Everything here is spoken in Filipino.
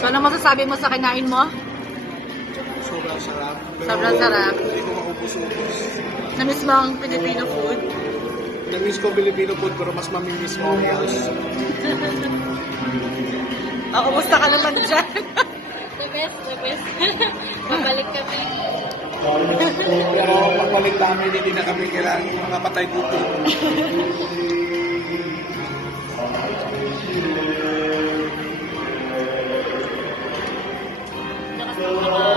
So, ano masasabi mo sa kinain mo? Sobrang sarap. Pero Sobrang sarap. Hindi ko maubos-ubos. Namiss mo ang Filipino food? Namiss ko Filipino food pero mas mamimiss mo ang Yals. Kumusta ka naman dyan? The best, the best. Babalik kami. Pero pagbalik namin, hindi na kami kailangan mga patay gutom. Nakasama